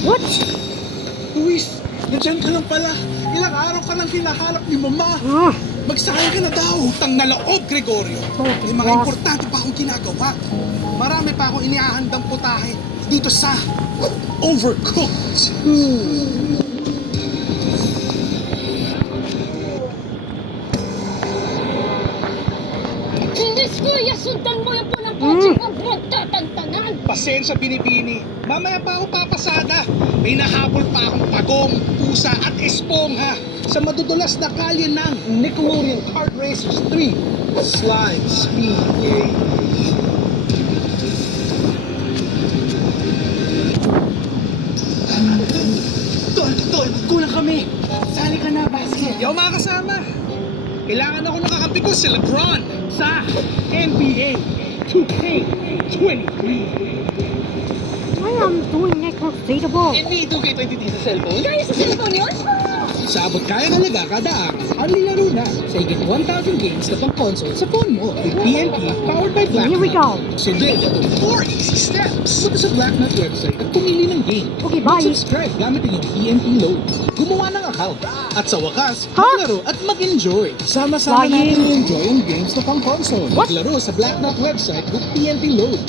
What? Luis, nandiyan ka lang pala. Ilang araw ka nang hinahanap ni Mama. Ah, Magsakay ka na daw. Utang na loob, Gregorio. May mga importante pa akong ginagawa. Marami pa akong inihahandang putahe dito sa Overcooked. Diyos ko, yasundan mo yung punang kotse ko, magtatantanan. Pasensya, Binibini. Mamaya pa ako papasada. May nahabol pa akong pagong, pusa at espongha sa madudulas na kalye ng Nickelodeon Kart Racers 3 Slime Speedway. Tol, kulang kami. Sali ka na, basket. Di ako makakasama. Kailangan ako nakakampi ko si LeBron sa NBA 2K23. I am doing necrostatable. NBA 2K23 sa cellphone? Kaya sa cellphone yun? Sa abot kaya halaga kada araw, only laro na sa higit 1,000 games na pang console sa phone mo with PNP powered by Blacknut. Here we go. So there you go, 4 easy steps. Punta sa Blacknut website at pumili ng game. Okay, bye. Subscribe gamit yung PNP load. Gumawa ng account. At sa wakas, maglaro at mag-enjoy. Sama-sama Lying. natin i-enjoy ang games na pang console. What? Maglaro sa Blacknut website with PNP load.